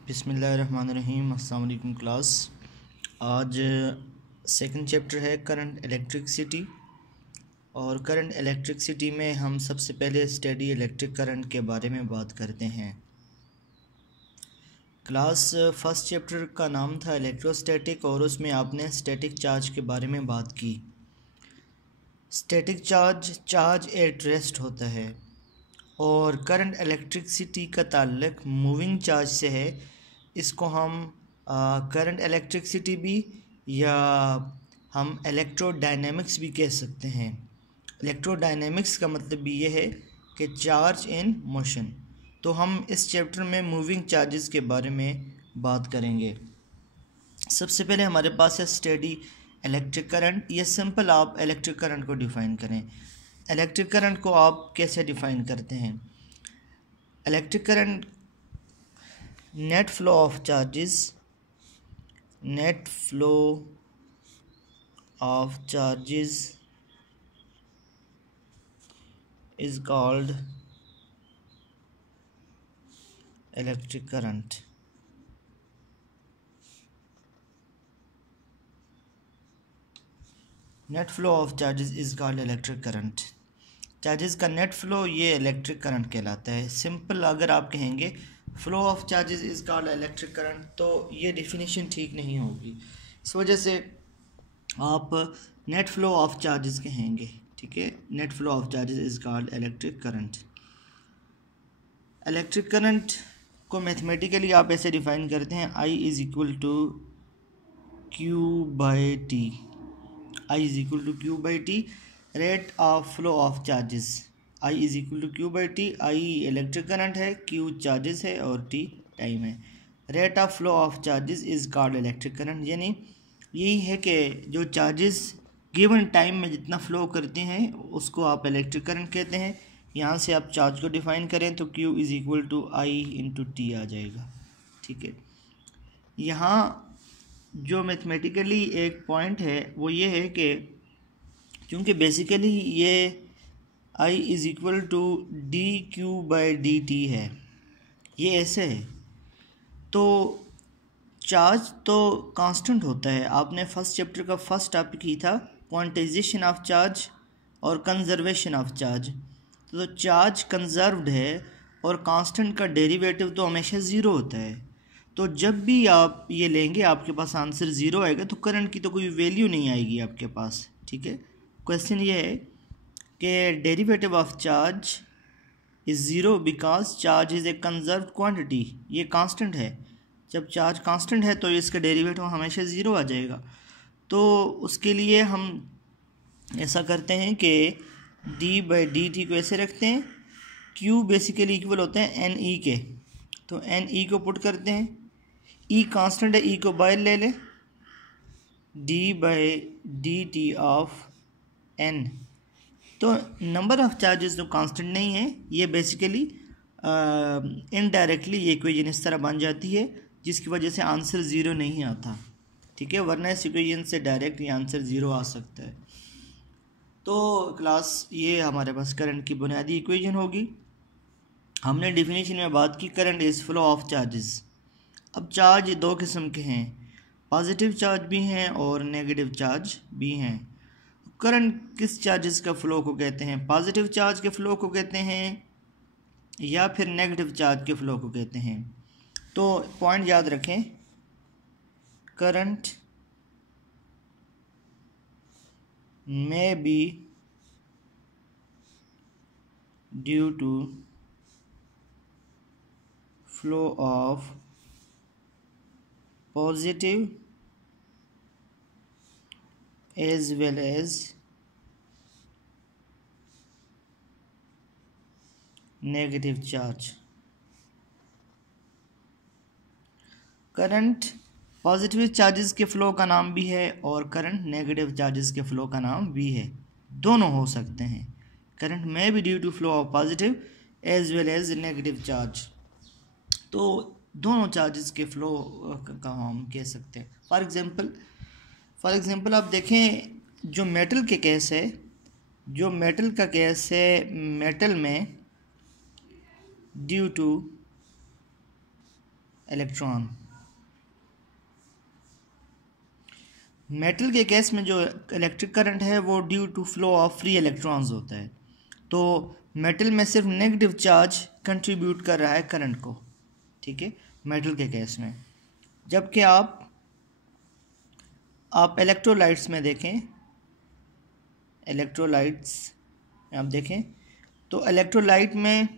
बिस्मिल्लाहिर्रहमानिर्रहीम। अस्सलाम वालेकुम क्लास। आज सेकंड चैप्टर है करंट इलेक्ट्रिसिटी, और करंट इलेक्ट्रिसिटी में हम सबसे पहले स्टेडी इलेक्ट्रिक करंट के बारे में बात करते हैं। क्लास फर्स्ट चैप्टर का नाम था इलेक्ट्रोस्टैटिक, और उसमें आपने स्टैटिक चार्ज के बारे में बात की। स्टैटिक चार्ज एट रेस्ट होता है, और करंट इलेक्ट्रिसिटी का ताल्लुक मूविंग चार्ज से है। इसको हम करंट इलेक्ट्रिसिटी भी या हम इलेक्ट्रोडायनेमिक्स भी कह सकते हैं। इलेक्ट्रोडायनेमिक्स का मतलब भी ये है कि चार्ज इन मोशन। तो हम इस चैप्टर में मूविंग चार्जेस के बारे में बात करेंगे। सबसे पहले हमारे पास है स्टेडी इलेक्ट्रिक करंट। ये सिंपल आप इलेक्ट्रिक करंट को डिफ़ाइन करें। इलेक्ट्रिक करंट को आप कैसे डिफ़ाइन करते हैं? Electric current net flow of charges is called electric current. Net flow of charges is called electric current. Charges का नेट फ्लो ये इलेक्ट्रिक करंट कहलाता है। सिंपल अगर आप कहेंगे flow of charges is called electric current, तो ये definition ठीक नहीं होगी। इस वजह से आप नेट फ्लो ऑफ चार्जेस कहेंगे, ठीक है। Net flow of charges is called electric current. Electric current को मैथमेटिकली आप ऐसे डिफाइन करते हैं, I is equal to Q by T. I is equal to Q by T, rate of flow of charges. I is equal to Q by T. I electric current है, Q charges है और T time है। Rate of flow of charges is called electric current. यानी यही है कि जो charges given time में जितना फ्लो करते हैं उसको आप इलेक्ट्रिक करंट कहते हैं। यहाँ से आप चार्ज को डिफ़ाइन करें तो Q is equal to I into T आ जाएगा, ठीक है। यहाँ जो मैथमेटिकली एक पॉइंट है वो ये है कि क्योंकि बेसिकली ये I is equal to D Q by D T है, ये ऐसे है, तो चार्ज तो कांस्टेंट होता है। आपने फर्स्ट चैप्टर का फर्स्ट टॉपिक ही था क्वांटाइजेशन ऑफ चार्ज और कंजर्वेशन ऑफ चार्ज। तो चार्ज कंजर्व्ड है और कांस्टेंट का डेरिवेटिव तो हमेशा ज़ीरो होता है। तो जब भी आप ये लेंगे आपके पास आंसर ज़ीरो आएगा, तो करंट की तो कोई वैल्यू नहीं आएगी आपके पास, ठीक है। क्वेश्चन ये है कि derivative of charge is zero because charge is a conserved quantity. ये कांस्टेंट है, जब चार्ज कांस्टेंट है तो इसका डेरिवेटिव हमेशा ज़ीरो आ जाएगा। तो उसके लिए हम ऐसा करते हैं कि डी बाई डी टी को ऐसे रखते हैं। क्यू बेसिकली इक्वल होते हैं एन ई के, तो एन ई को पुट करते हैं। ई कांस्टेंट है, ई को बाहर ले लें, D by D T of N. तो नंबर ऑफ चार्जेस जो कांस्टेंट नहीं है, ये बेसिकली इनडायरेक्टली ये इक्वेशन इस तरह बन जाती है जिसकी वजह से आंसर ज़ीरो नहीं आता, ठीक है। वरना इस इक्वेशन से डायरेक्ट ये आंसर ज़ीरो आ सकता है। तो क्लास ये हमारे पास करंट की बुनियादी इक्वेशन होगी। हमने डिफिनीशन में बात की current is flow of charges. अब चार्ज दो किस्म के हैं, पॉजिटिव चार्ज भी हैं और नेगेटिव चार्ज भी हैं। करंट किस चार्जेस का फ्लो को कहते हैं? पॉजिटिव चार्ज के फ्लो को कहते हैं या फिर नेगेटिव चार्ज के फ्लो को कहते हैं? तो पॉइंट याद रखें, current may be due to flow of positive as well as negative charge। Current positive charges के फ़्लो का नाम भी है और करंट नेगेटिव चार्जेस के फ़्लो का नाम भी है, दोनों हो सकते हैं। करंट में भी due to flow of positive as well as negative charge, तो दोनों चार्जेस के फ़्लो का हम कह सकते हैं। फॉर एग्ज़ाम्पल आप देखें, जो मेटल के केस है, जो मेटल का केस है, मेटल में ड्यू टू इलेक्ट्रॉन। मेटल के केस में जो इलेक्ट्रिक करंट है वो due to flow of free electrons होता है। तो मेटल में सिर्फ नेगेटिव चार्ज कंट्रीब्यूट कर रहा है करंट को, ठीक है, मेटल के केस में। जबकि आप इलेक्ट्रोलाइट्स में देखें, इलेक्ट्रोलाइट्स आप देखें तो इलेक्ट्रोलाइट में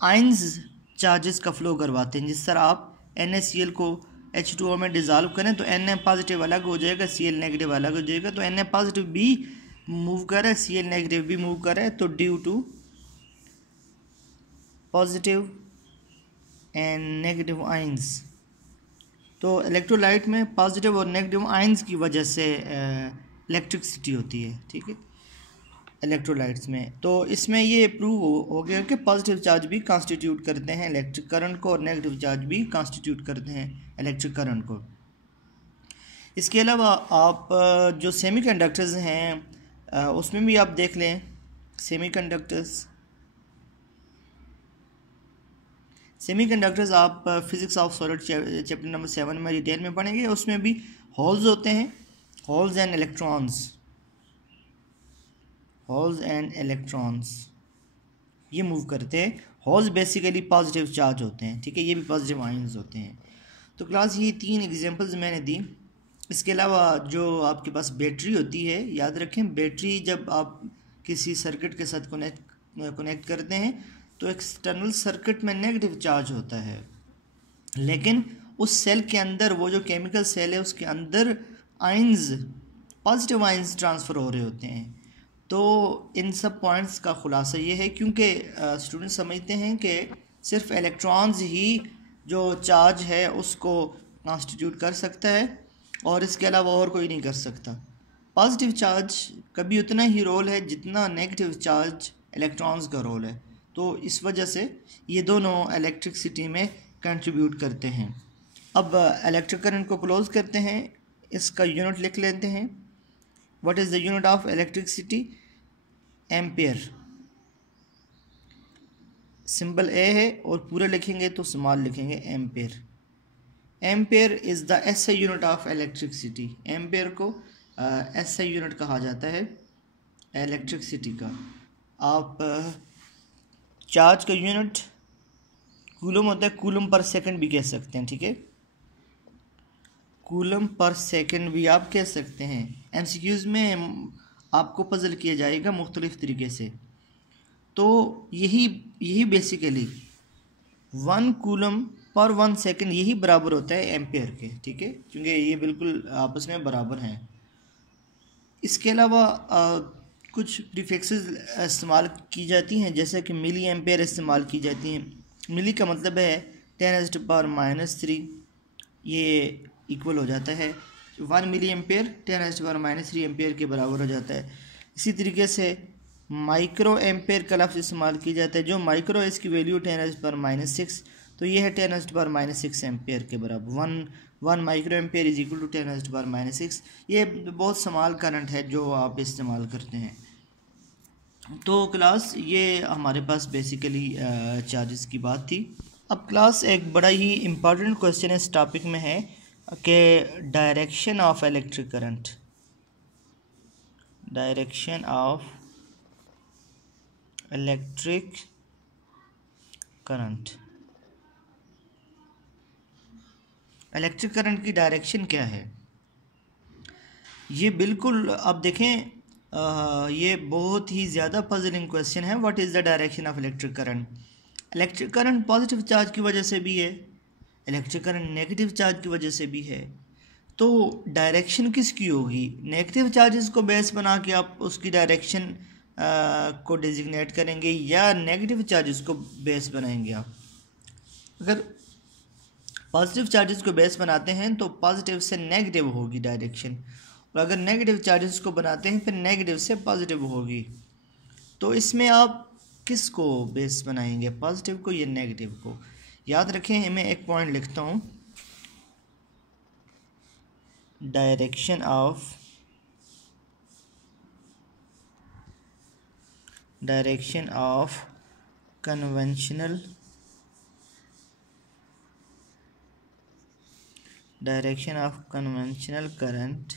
आयंस चार्जेस का फ्लो करवाते हैं। जिस तरह आप NaCl को H2O में डिज़ोल्व करें तो Na पॉजिटिव अलग हो जाएगा, Cl नेगेटिव अलग हो जाएगा। तो Na पॉजिटिव भी मूव कर रहा है, Cl नेगेटिव भी मूव कर रहा है, तो due to positive and negative ions. तो इलेक्ट्रोलाइट में पॉजिटिव और नेगेटिव आयंस की वजह से इलेक्ट्रिसिटी होती है, ठीक है, इलेक्ट्रोलाइट्स में। तो इसमें ये प्रूव हो गया कि पॉजिटिव चार्ज भी कॉन्स्टिट्यूट करते हैं इलेक्ट्रिक करंट को और नेगेटिव चार्ज भी कॉन्स्टिट्यूट करते हैं इलेक्ट्रिक करंट को। इसके अलावा आप जो सेमीकंडक्टर्स हैं उसमें भी आप देख लें, सेमीकंडक्टर्स आप physics of solid chapter number 7 में डिटेल में पढ़ेंगे। उसमें भी होल्स होते हैं, होल्स एंड इलेक्ट्रॉन्स ये मूव करते हैं। होल्स बेसिकली पॉजिटिव चार्ज होते हैं, ठीक है, ये भी पॉजिटिव आयंस होते हैं। तो क्लास ये 3 एग्जांपल्स मैंने दी। इसके अलावा जो आपके पास बैटरी होती है, याद रखें बैटरी जब आप किसी सर्किट के साथ कनेक्ट करते हैं तो एक्सटर्नल सर्किट में नेगेटिव चार्ज होता है, लेकिन उस सेल के अंदर, वो जो केमिकल सेल है उसके अंदर आयंस, पॉजिटिव आयंस ट्रांसफ़र हो रहे होते हैं। तो इन सब पॉइंट्स का खुलासा ये है, क्योंकि स्टूडेंट समझते हैं कि सिर्फ इलेक्ट्रॉन्स ही जो चार्ज है उसको कॉन्स्टिट्यूट कर सकता है और इसके अलावा और कोई नहीं कर सकता। पॉजिटिव चार्ज का भी उतना ही रोल है जितना नेगेटिव चार्ज इलेक्ट्रॉन्स का रोल है। तो इस वजह से ये दोनों इलेक्ट्रिसिटी में कंट्रीब्यूट करते हैं। अब इलेक्ट्रिक करंट को क्लोज करते हैं, इसका यूनिट लिख लेते हैं। What is the unit of electricity? Ampere. Symbol A है और पूरा लिखेंगे तो स्मॉल लिखेंगे, ampere. Ampere is the SI unit of electricity. Ampere को SI यूनिट कहा जाता है इलेक्ट्रिसिटी का। आप चार्ज का यूनिट कूलम होता है, कूलम पर सेकंड भी कह सकते हैं, ठीक है, कूलम पर सेकंड भी आप कह सकते हैं। MCQs में आपको पजल किया जाएगा मुख्तलिफ तरीके से। तो यही बेसिकली 1 कूलम पर 1 सेकंड यही बराबर होता है एम्पेयर के, ठीक है, क्योंकि ये बिल्कुल आपस में बराबर हैं। इसके अलावा कुछ प्रीफिक्सेस इस्तेमाल की जाती हैं, जैसे कि मिली एम्पेयर इस्तेमाल की जाती हैं। मिली का मतलब है 10⁻³ ये इक्वल हो जाता है 1 मिली एम्पेयर 10⁻³ एम्पेयर के बराबर हो जाता है। इसी तरीके से माइक्रो एम्पेयर का लफ्ज़ इस्तेमाल किया जाता है। जो माइक्रो है इसकी वैल्यू 10⁻⁶, तो ये है 10⁻⁶ एम्पेयर के बराबर। 1 micro ampere is equal to 10⁻⁶। ये बहुत स्मॉल करंट है जो आप इस्तेमाल करते हैं। तो क्लास ये हमारे पास बेसिकली चार्जेस की बात थी। अब क्लास एक बड़ा ही इम्पॉर्टेंट क्वेश्चन इस टॉपिक में है कि direction of electric current, direction of electric current, electric current की डायरेक्शन क्या है? ये बिल्कुल आप देखें ये बहुत ही ज़्यादा पजलिंग क्वेश्चन है। What is the direction of electric current? Electric current positive charge की वजह से भी है, इलेक्ट्रिक करंट नेगेटिव चार्ज की वजह से भी है। तो डायरेक्शन किसकी होगी? नेगेटिव चार्जेस को बेस बना के आप उसकी डायरेक्शन को डिजिग्नेट करेंगे या नेगेटिव चार्जेस को बेस बनाएंगे आप? अगर पॉजिटिव चार्जेस को बेस बनाते हैं तो पॉजिटिव से नेगेटिव होगी डायरेक्शन, और अगर नेगेटिव चार्जेस को बनाते हैं फिर नेगेटिव से पॉजिटिव होगी। तो इसमें आप किसको बेस बनाएंगे, पॉजिटिव को या नेगेटिव को? याद रखें, मैं एक पॉइंट लिखता हूँ, direction of conventional direction of conventional current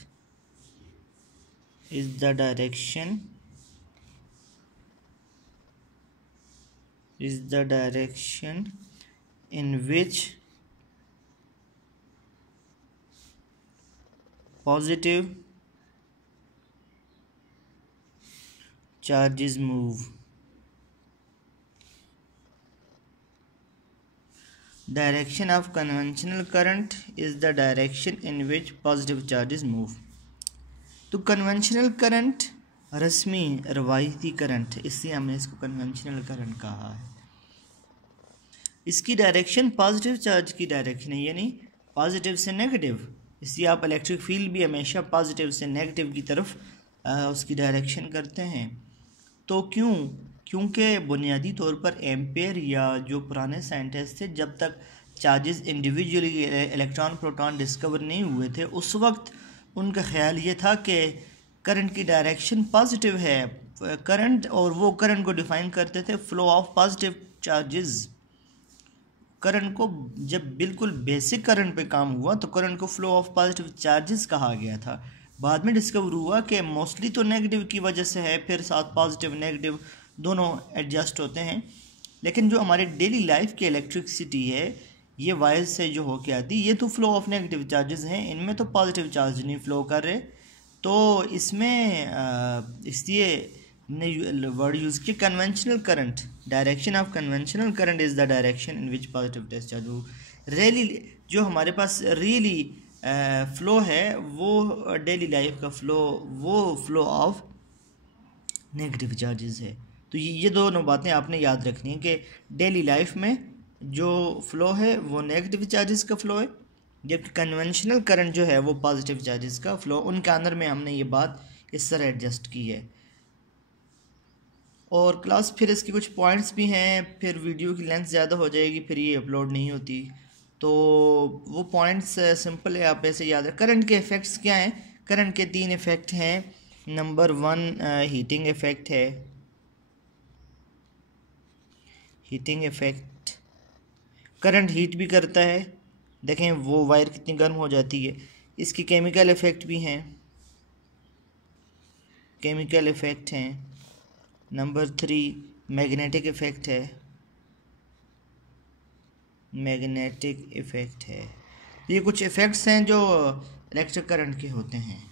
is the direction in which positive charges move. Direction of conventional current is the direction in which positive charges move. तो कन्वेंशनल करंट रस्मी रवायती current, इससे हमने इसको conventional current कहा है। इसकी direction positive charge की direction है, यानी पॉजिटिव से नेगेटिव। इसलिए आप इलेक्ट्रिक फील्ड भी हमेशा पॉजिटिव से नेगेटिव की तरफ उसकी डायरेक्शन करते हैं। तो क्योंकि बुनियादी तौर पर एम्पेयर या जो पुराने साइंटिस्ट थे, जब तक charges individually electron proton discover नहीं हुए थे, उस वक्त उनका ख्याल ये था कि करंट की डायरेक्शन पॉजिटिव है करंट, और वो करंट को डिफाइन करते थे flow of positive charges. Current को जब बिल्कुल बेसिक करंट पे काम हुआ तो करंट को फ्लो ऑफ पॉजिटिव चार्जेस कहा गया था। बाद में डिस्कवर हुआ कि मोस्टली तो नेगेटिव की वजह से है, फिर साथ पॉजिटिव नेगेटिव दोनों एडजस्ट होते हैं। लेकिन जो हमारे डेली लाइफ की इलेक्ट्रिसिटी है, ये वायर से जो होके आती, ये तो फ्लो ऑफ नेगेटिव चार्जेस हैं, इनमें तो पॉजिटिव चार्ज नहीं फ्लो कर रहे। तो इसमें इसलिए हमने वर्ड यूज़ किया conventional current. Direction of conventional current is the direction in which positive discharge. Really जो हमारे पास रियली फ्लो है, वो डेली लाइफ का फ्लो, वो फ्लो ऑफ नेगेटिव चार्जेस है। तो ये दोनों बातें आपने याद रखनी है कि डेली लाइफ में जो फ़्लो है वो नेगेटिव चार्जेस का फ़्लो है, जबकि कन्वेंशनल करंट जो है वो पॉजिटिव चार्जेस का फ़्लो। उनके अंदर में हमने ये बात इस तरह एडजस्ट की है। और क्लास फिर इसके कुछ पॉइंट्स भी हैं, फिर वीडियो की लेंथ ज़्यादा हो जाएगी, फिर ये अपलोड नहीं होती। तो वो पॉइंट्स सिंपल है, आप ऐसे याद रखें। करंट के इफ़ेक्ट्स क्या हैं? करंट के 3 इफ़ेक्ट हैं। नंबर 1 हीटिंग इफ़ेक्ट है। हीटिंग इफ़ेक्ट, करंट हीट भी करता है, देखें वो वायर कितनी गर्म हो जाती है। इसकी केमिकल इफ़ेक्ट भी हैं, केमिकल इफ़ेक्ट हैं। नंबर 3 मैग्नेटिक इफ़ेक्ट है, मैग्नेटिक इफ़ेक्ट है। ये कुछ इफ़ेक्ट्स हैं जो इलेक्ट्रिक करंट के होते हैं।